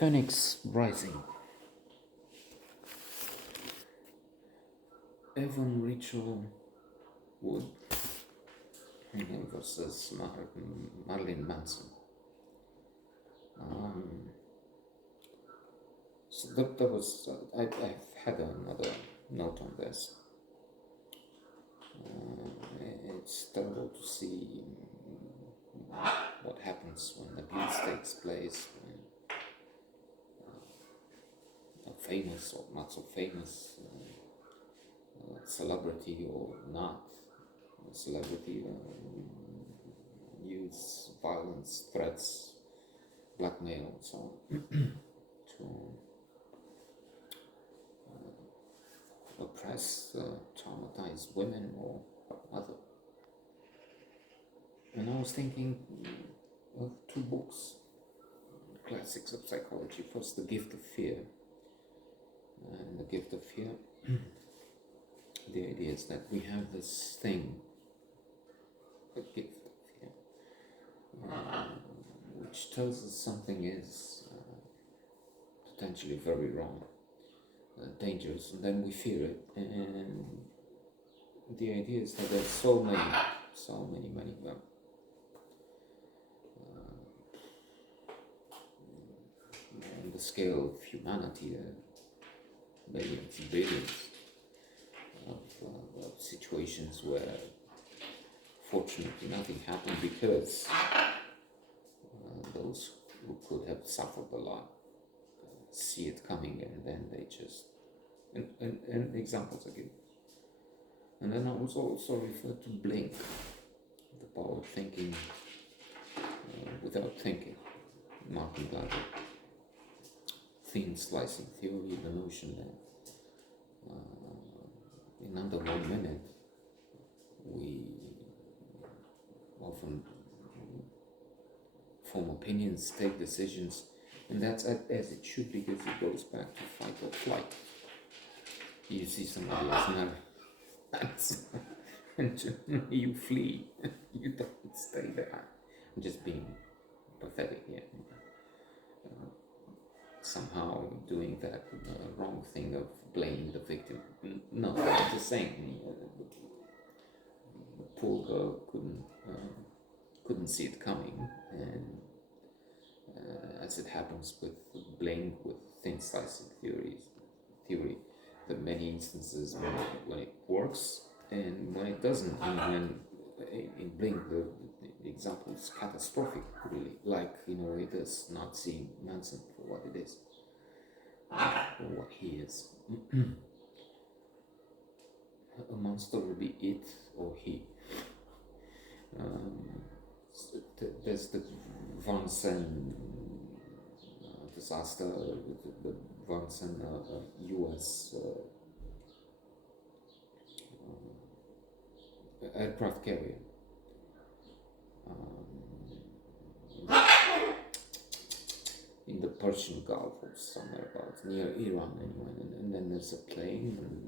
Phoenix Rising. Evan Rachel Wood versus Marilyn Manson. So that was, I've had another note on this. It's terrible to see what happens when abuse takes place, when a famous or not so famous celebrity or not celebrity use violence, threats, blackmail, and so on to oppress, traumatize women or other. And I was thinking of two books, classics of psychology. First, The Gift of Fear. And The Gift of Fear, the idea is that we have this thing, a gift of fear, which tells us something is potentially very wrong, dangerous, and then we fear it. And the idea is that there's so many on the scale of humanity, millions and billions of situations where fortunately nothing happened because those who could have suffered a lot see it coming, and then they just and examples again. And then I was also referred to Blink, the power of thinking without thinking. Martin Gladwell, thin slicing theory, the notion that in under 1 minute we often form opinions, take decisions, and that's as it should, because it goes back to fight or flight. You see somebody else now, and you flee. You don't stay there. I'm just being pathetic here. Somehow doing that wrong thing of blaming the victim. No, I'm just saying the poor girl couldn't see it coming, and as it happens with blame, with thin slicing theory, there are many instances when it works and when it doesn't, and when in Blink the example is catastrophic, really, like it does not see Manson for what it is, or what he is. A monster will be it or he. There's the Vincennes disaster, the Vincennes U.S. Aircraft carrier. In the Persian Gulf or somewhere about near Iran anyway, and then there's a plane, and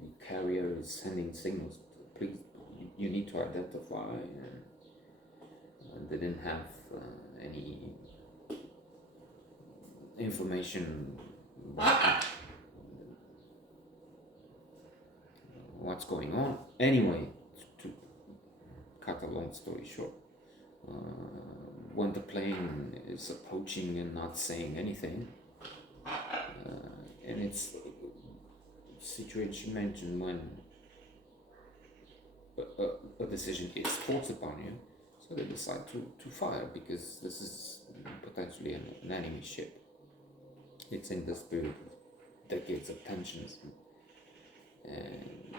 the carrier is sending signals, please, you need to identify, and they didn't have any information about what's going on. Anyway, to cut a long story short, when the plane is approaching and not saying anything, and it's a situation mentioned when a decision is forced upon you, so they decide to fire, because this is potentially an enemy ship. It's in the spirit of decades of tensions and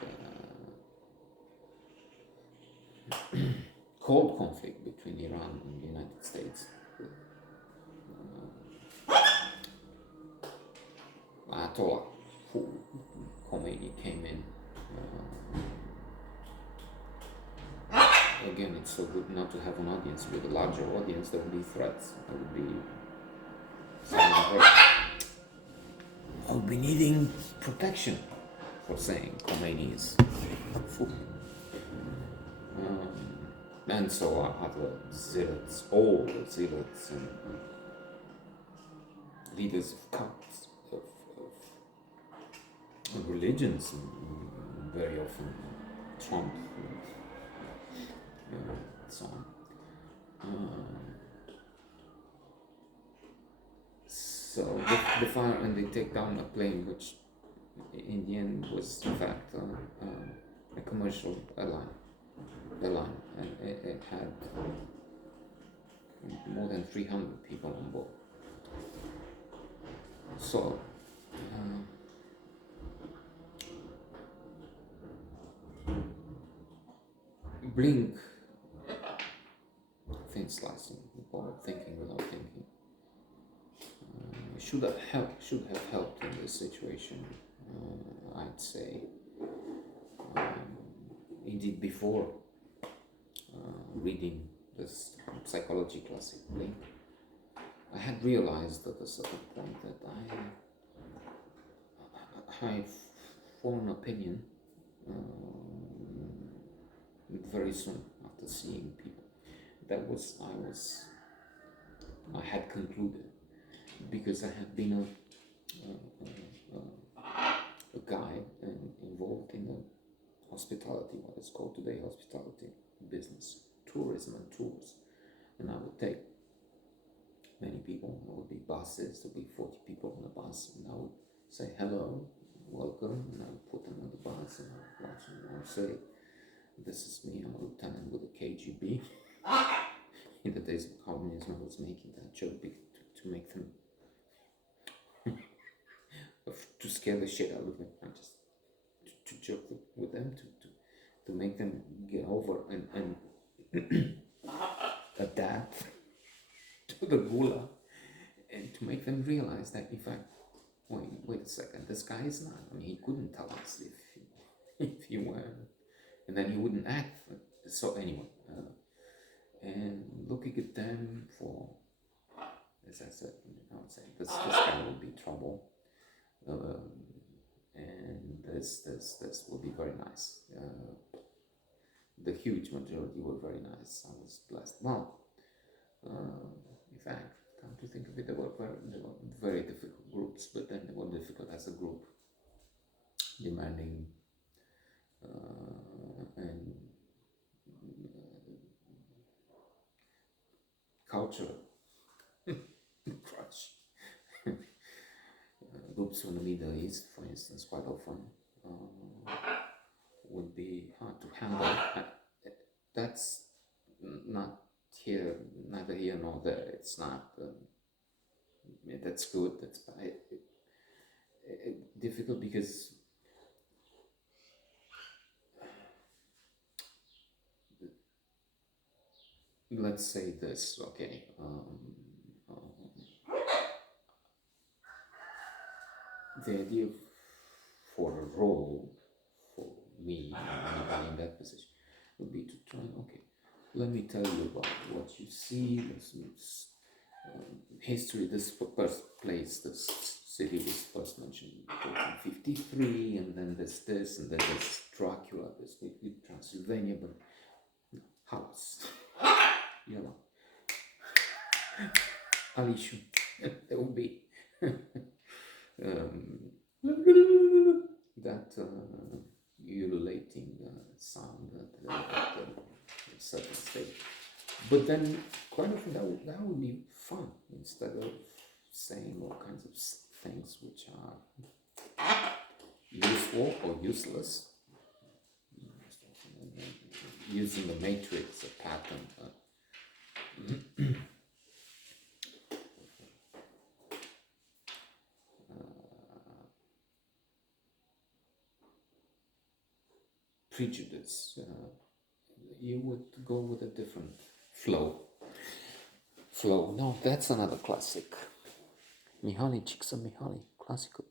cold conflict between Iran and the United States. Ayatollah Khomeini came in. Again, it's so good not to have an audience. With a larger audience, there would be threats. There would be I would be needing protection for saying Khomeini is fool. And so are other zealots, all the zealots, and leaders of cults, of religions, and very often Trump, so on. So the fire, and they take down a plane, which in the end was in fact a commercial airline, and it had more than 300 people on board. So blink, thin slicing, or thinking without thinking, should have helped in this situation. I'd say, indeed, before reading this psychology classic Blink, I had realized at a certain point that I formed an opinion very soon after seeing people. I had concluded, because I had been a guy involved in the hospitality, what is called today hospitality business, tourism and tours, and I would take many people. There would be buses, there would be 40 people on the bus, and I would say hello, welcome, and I would put them on the bus, and I would watch them, and I would say, this is me, I'm a lieutenant with the KGB. In the days of communism, I was making that joke to make them, to scare the shit out of them, and just to joke with them, to make them get over and adapt to the gulag, and to make them realize that, in fact, wait a second, this guy is not, I mean, he couldn't tell us if he were, and then he wouldn't act. So anyway, and looking at them for, as I said, I would say this guy will be trouble, and this will be very nice. The huge majority were very nice. I was blessed. Well, in fact, come to think of it, they were very difficult groups, but then they were difficult as a group, demanding and culture crush. Groups from the Middle East, for instance, quite often would be hard to handle. That's not here, neither here nor there. It's not. That's good. That's difficult because let's say this, okay. The idea for a role for me, anybody in that position, would be to try, okay, let me tell you about what you see, this history, this place, this city was first mentioned in 1453, and then there's this, and then there's Dracula, there's Transylvania, but house, you know, Alishu, there will be that ululating sound at a certain stage. But then quite often that would be fun, instead of saying all kinds of things which are useful or useless. Using the matrix, a pattern. Prejudice. You would go with a different flow. No, that's another classic. Mihaly Csikszentmihalyi, classical